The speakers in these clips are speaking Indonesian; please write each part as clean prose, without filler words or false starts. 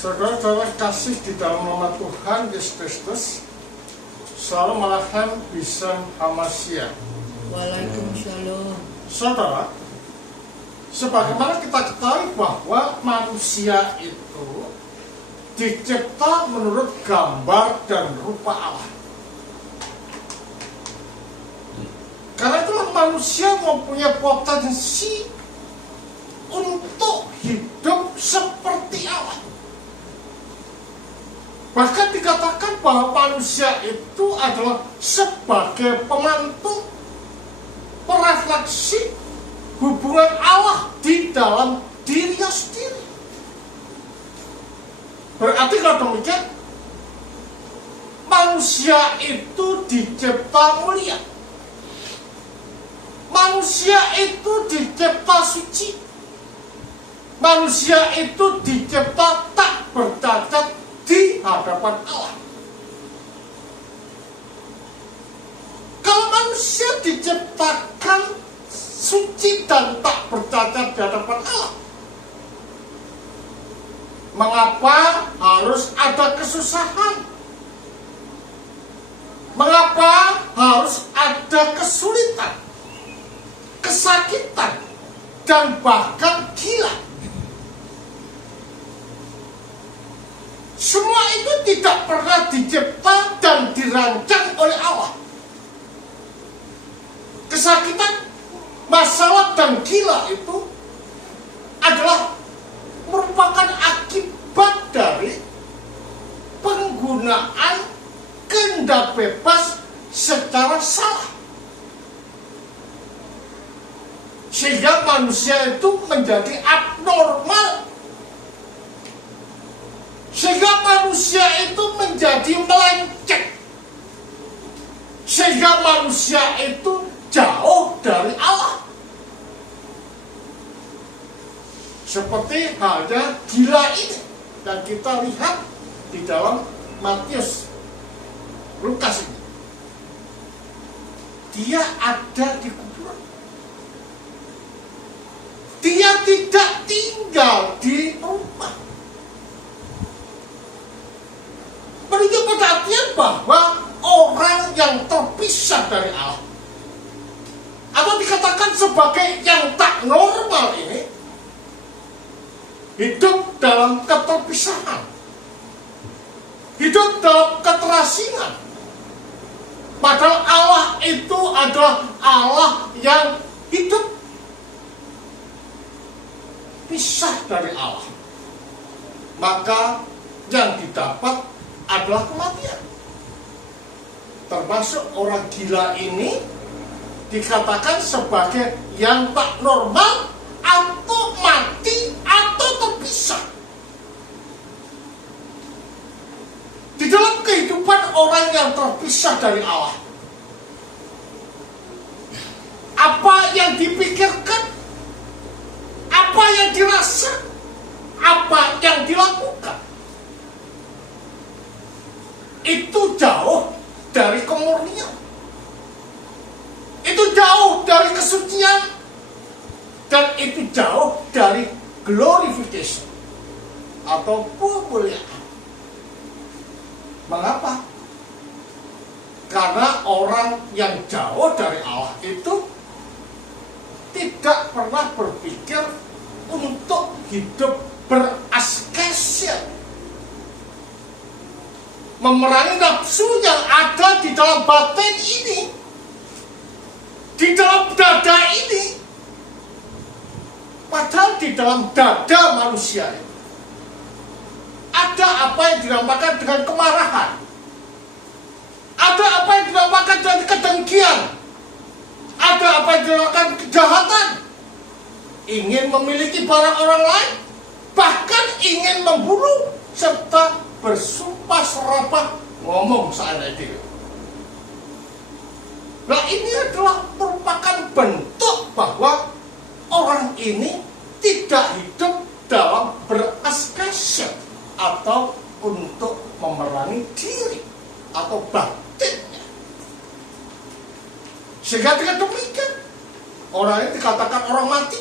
Saudara-saudara kasih di dalam nama Tuhan Yesus Kristus, Shalom Alaikum Bisam Hamasya. Waalaikumsalam. Saudara, sebagaimana kita ketahui bahwa manusia itu dicipta menurut gambar dan rupa Allah. Karena itulah manusia mempunyai potensi untuk hidup seperti Allah. Bahkan dikatakan bahwa manusia itu adalah sebagai pemantu, perefleksi hubungan Allah di dalam dirinya sendiri. Berarti kalau demikian, manusia itu dicipta mulia. Manusia itu dicipta suci. Manusia itu dicipta tak bercacat di hadapan Allah. Kalau manusia diciptakan suci dan tak bercacat di hadapan Allah, mengapa harus ada kesusahan? Mengapa harus ada kesulitan, kesakitan, dan bahkan gila? Semua itu tidak pernah dicipta dan dirancang oleh Allah. Kesakitan, masalah, dan gila itu adalah merupakan akibat dari penggunaan kehendak bebas secara salah. Sehingga manusia itu menjadi abnormal. Sehingga manusia itu menjadi melenceng. Sehingga manusia itu jauh dari Allah. Seperti halnya gila ini yang kita lihat di dalam Matius, Lukas ini. Dia ada di kuburan. Dia tidak tinggal di rumah. Menunjuk pada artian bahwa orang yang terpisah dari Allah, atau dikatakan sebagai yang tak normal ini, hidup dalam keterpisahan, hidup dalam keterasingan. Padahal Allah itu adalah Allah yang hidup. Pisah dari Allah, maka yang didapat adalah kematian. Termasuk orang gila ini dikatakan sebagai yang tak normal, atau mati, atau terpisah. Di dalam kehidupan orang yang terpisah dari Allah, apa yang dipikirkan, apa yang dirasa, apa yang dilakukan, itu jauh dari kemurnian. Itu jauh dari kesucian. Dan itu jauh dari glorification atau pemuliaan. Mengapa? Karena orang yang jauh dari Allah itu tidak pernah berpikir untuk hidup beraskesia, memerangi nafsu yang ada di dalam batin ini, di dalam dada ini. Padahal di dalam dada manusia ini ada apa yang dinamakan dengan kemarahan, ada apa yang dinamakan dengan kedengkian, ada apa yang dinamakan kejahatan, ingin memiliki barang orang lain, bahkan ingin membunuh, serta bersumpah serapah ngomong seandainya. Nah, ini adalah merupakan bentuk bahwa orang ini tidak hidup dalam beraskesia atau untuk memerangi diri atau batinnya. Sehingga dengan demikian, orang ini dikatakan orang mati,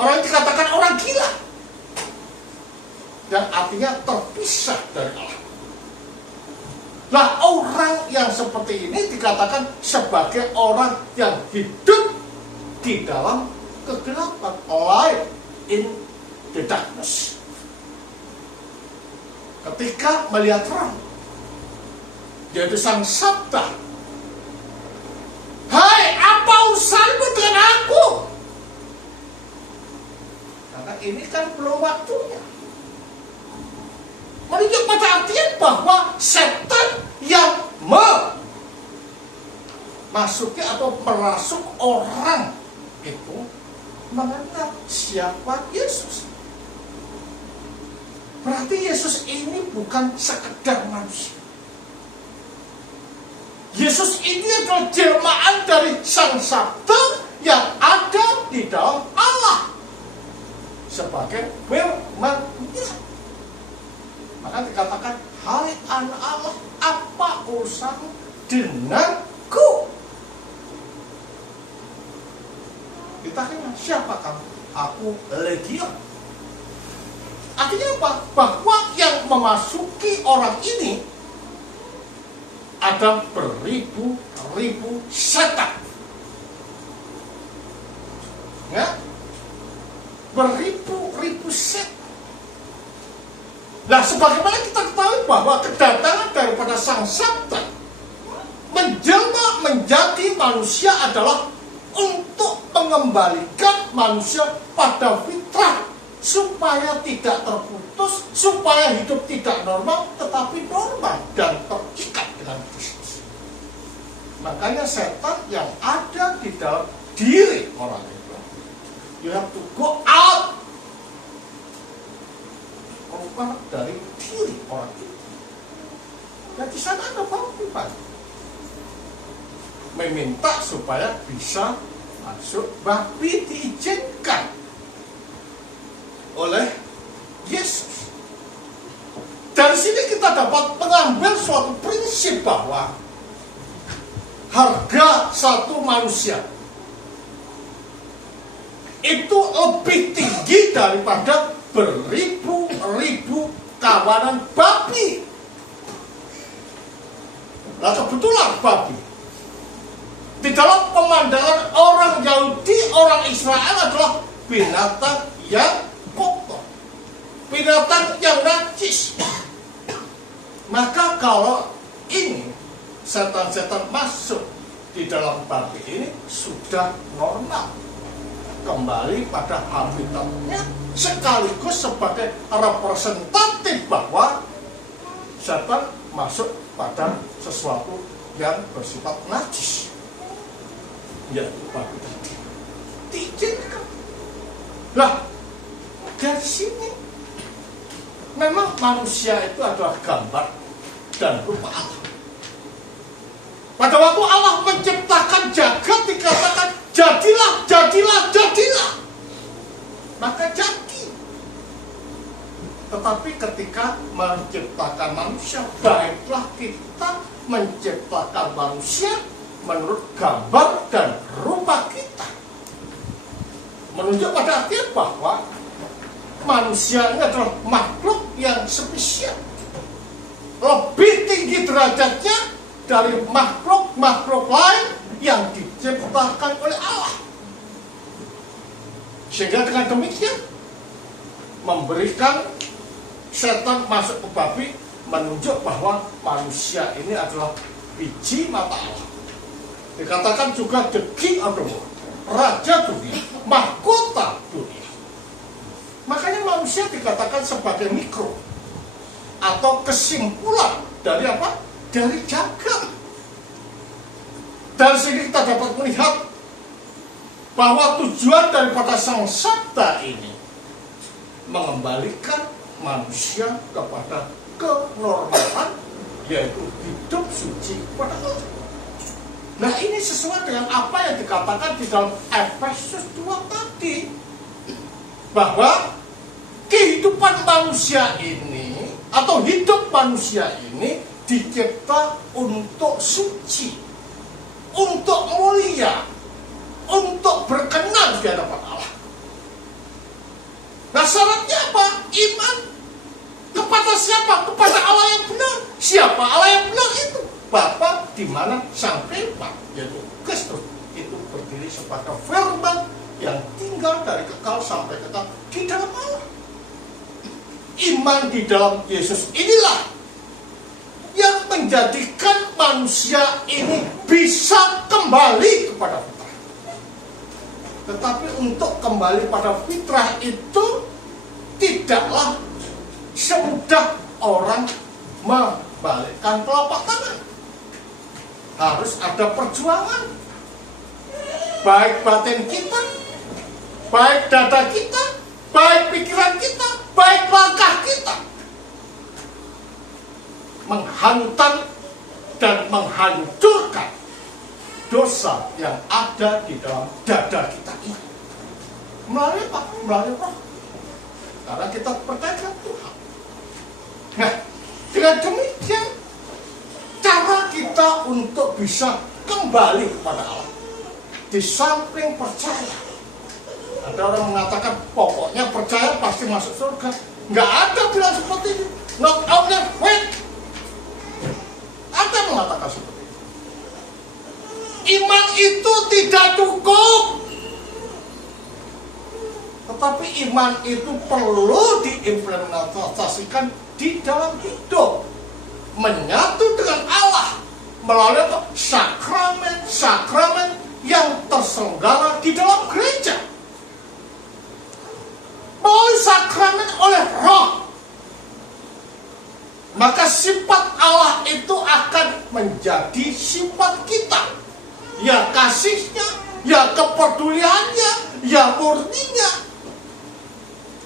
orang ini dikatakan orang gila. yang artinya terpisah dari Allah. Nah, orang yang seperti ini dikatakan sebagai orang yang hidup di dalam kegelapan, life in the darkness. Ketika melihat terang, yaitu sang sabda, hai, apa urusanmu dengan aku? Karena ini kan belum waktunya. Menunjuk pada artian bahwa setan yang memasuki atau merasuk orang itu mengenal siapa Yesus. Berarti Yesus ini bukan sekedar manusia. Yesus ini adalah jelmaan dari sang sabda yang ada di dalam Allah sebagai firman-Nya. Maka dikatakan, hai anak Allah, apa urusanmu denganku? Ditanya, siapa kamu? Aku Legion. Artinya apa? Bahwa yang memasuki orang ini ada beribu-ribu setan. Ya? Beribu-ribu setan. Nah, sebagaimana kita ketahui bahwa kedatangan daripada sang sabda menjelma menjadi manusia adalah untuk mengembalikan manusia pada fitrah, supaya tidak terputus, supaya hidup tidak normal, tetapi normal dan terikat dengan Kristus. Makanya setan yang ada di dalam diri orang itu, you have to go out, keluar dari diri orang itu. Dan di sana ada baptisan, meminta supaya bisa masuk, tapi diizinkan oleh Yesus. Dari sini kita dapat mengambil suatu prinsip bahwa harga satu manusia itu lebih tinggi daripada beribu-ribu kawanan babi. Nah, kebetulan babi di dalam pemandangan orang Yahudi, orang Israel adalah binatang yang kotor, binatang yang najis. Maka kalau ini setan-setan masuk di dalam babi ini sudah normal, kembali pada habitatnya, sekaligus sebagai representatif bahwa setan masuk pada sesuatu yang bersifat najis, yaitu babi tadi. Diizinkan. Lah, dari sini memang manusia itu adalah gambar dan rupa Allah. Pada waktu Allah menciptakan jagat, dikatakan jadilah, jadilah, jadilah, maka jadi. Tetapi ketika menciptakan manusia, baiklah kita menciptakan manusia menurut gambar dan rupa kita. Menunjuk pada artian bahwa manusia ini adalah makhluk yang spesial, lebih tinggi derajatnya dari makhluk-makhluk lain yang diciptakan oleh Allah. Sehingga dengan demikian memberikan setan masuk ke babi, menunjuk bahwa manusia ini adalah biji mata Allah. Dikatakan juga the king of the world, raja dunia, mahkota dunia. Makanya manusia dikatakan sebagai mikro atau kesimpulan dari apa? Dari jagat. Dari sini kita dapat melihat bahwa tujuan daripada sang sabda ini mengembalikan manusia kepada kenormalan, yaitu hidup suci kepada Allah. Nah, ini sesuai dengan apa yang dikatakan di dalam Efesus 2 tadi, bahwa kehidupan manusia ini atau hidup manusia ini dicipta untuk suci, untuk mulia, untuk berkenan di hadapan Allah. Nah, syaratnya apa? Iman. Kenapa? Kepada Allah yang benar. Siapa Allah yang benar itu? Bapa di mana sang firman, yaitu Kristus, itu berdiri sebagai firman yang tinggal dari kekal sampai kekal di dalam Allah. Iman di dalam Yesus inilah yang menjadikan manusia ini bisa kembali kepada fitrah. Tetapi untuk kembali pada fitrah itu tidaklah semudah orang membalikkan telapak tangan. Harus ada perjuangan. Baik batin kita, baik dada kita, baik pikiran kita, baik langkah kita, menghantam dan menghancurkan dosa yang ada di dalam dada kita ini. Melalui apa? Melalui roh. Karena kita percaya dengan Tuhan. Nah, dengan demikian cara kita untuk bisa kembali kepada Allah. Di samping percaya, ada orang mengatakan pokoknya percaya pasti masuk surga. Nggak ada bilang seperti ini. Not only faith. Ada yang mengatakan seperti itu. Iman itu tidak cukup. Tetapi iman itu perlu diimplementasikan di dalam hidup. Menyatu dengan Allah melalui sakramen-sakramen yang terselenggara di dalam gereja. Melalui sakramen oleh roh, maka sifat Allah itu akan menjadi sifat kita. Ya kasihnya, ya kepeduliannya, ya murninya,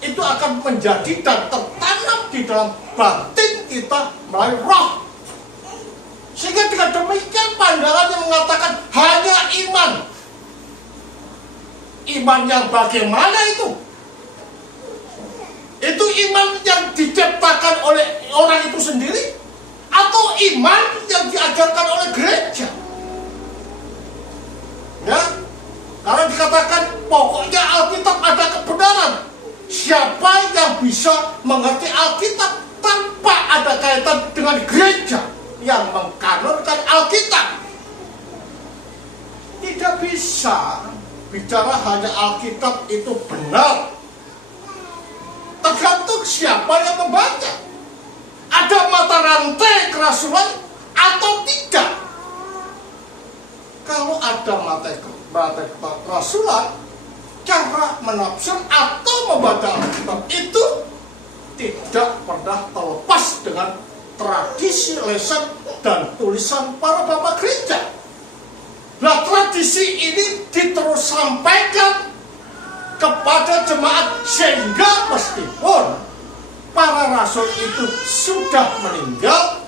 itu akan menjadi dan tertanam di dalam batin kita melalui roh. Sehingga dengan demikian pandangan yang mengatakan hanya iman. Iman yang bagaimana itu? Itu iman yang diciptakan oleh orang itu sendiri? Atau iman yang diajarkan oleh gereja? Ya, karena dikatakan pokoknya Alkitab ada kebenaran. Siapa yang bisa mengerti Alkitab tanpa ada kaitan dengan gereja yang mengkanonkan Alkitab? Tidak bisa bicara hanya Alkitab itu benar. Tergantung siapa yang membaca. Ada mata rantai kerasulan atau tidak. Kalau ada mata kerasulan, cara menafsir atau membaca Alkitab itu tidak pernah terlepas dengan tradisi lesan dan tulisan para bapak gereja. Nah, tradisi ini diterus sampaikan kepada jemaat sehingga meskipun para rasul itu sudah meninggal,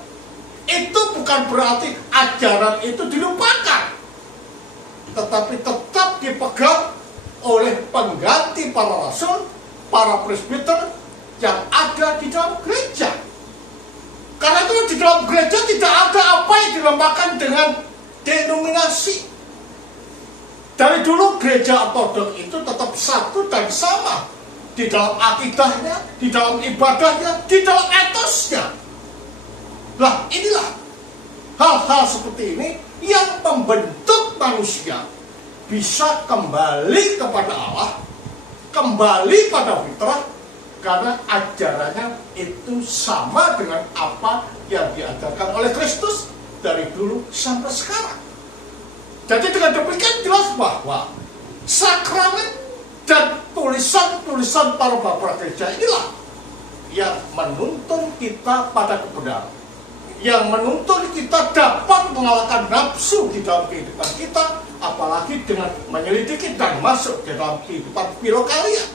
itu bukan berarti ajaran itu dilupakan, tetapi tetap dipegang oleh pengganti para rasul, para presbiter yang ada di dalam gereja. Karena itu di dalam gereja tidak ada apa yang dinamakan dengan denominasi. Dari dulu gereja ortodoks itu tetap satu dan sama di dalam akidahnya, di dalam ibadahnya, di dalam etosnya. Nah, inilah hal-hal seperti ini yang membentuk manusia bisa kembali kepada Allah, kembali pada fitrah, karena ajarannya itu sama dengan apa yang diajarkan oleh Kristus dari dulu sampai sekarang. Jadi dengan demikian jelas bahwa sakramen dan tulisan-tulisan para bapak gereja inilah yang menuntun kita pada kebenaran, yang menuntun kita dapat mengalahkan nafsu di dalam kehidupan kita, apalagi dengan menyelidiki dan masuk di dalam kehidupan filokalia.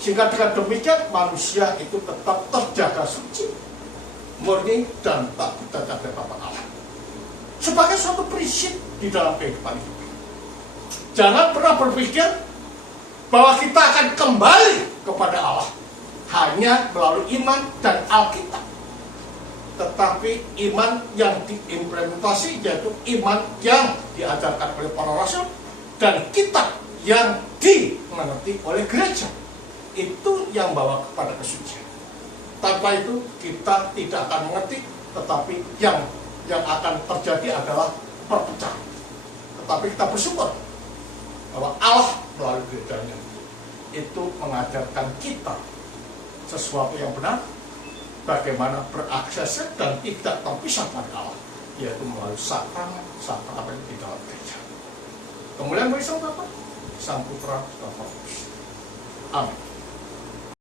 Sehingga dengan demikian manusia itu tetap terjaga suci, murni, dan tak terjaga bapak Allah. Sebagai suatu prinsip di dalam kehidupan kita. Jangan pernah berpikir bahwa kita akan kembali kepada Allah hanya melalui iman dan Alkitab. Tetapi iman yang diimplementasi yaitu iman yang diajarkan oleh para rasul dan kitab yang dimengerti oleh gereja. Itu yang bawa kepada kesucian. Tanpa itu kita tidak akan mengerti, tetapi yang akan terjadi adalah perpecahan. Tetapi kita bersyukur bahwa Allah melalui gerejanya itu mengajarkan kita sesuatu yang benar, bagaimana berakses dan tidak terpisah dari Allah, yaitu melalui sakramen di dalam gereja. Kemuliaan bagi Sang Bapa, Sang Putra, dan Roh Kudus. Amin.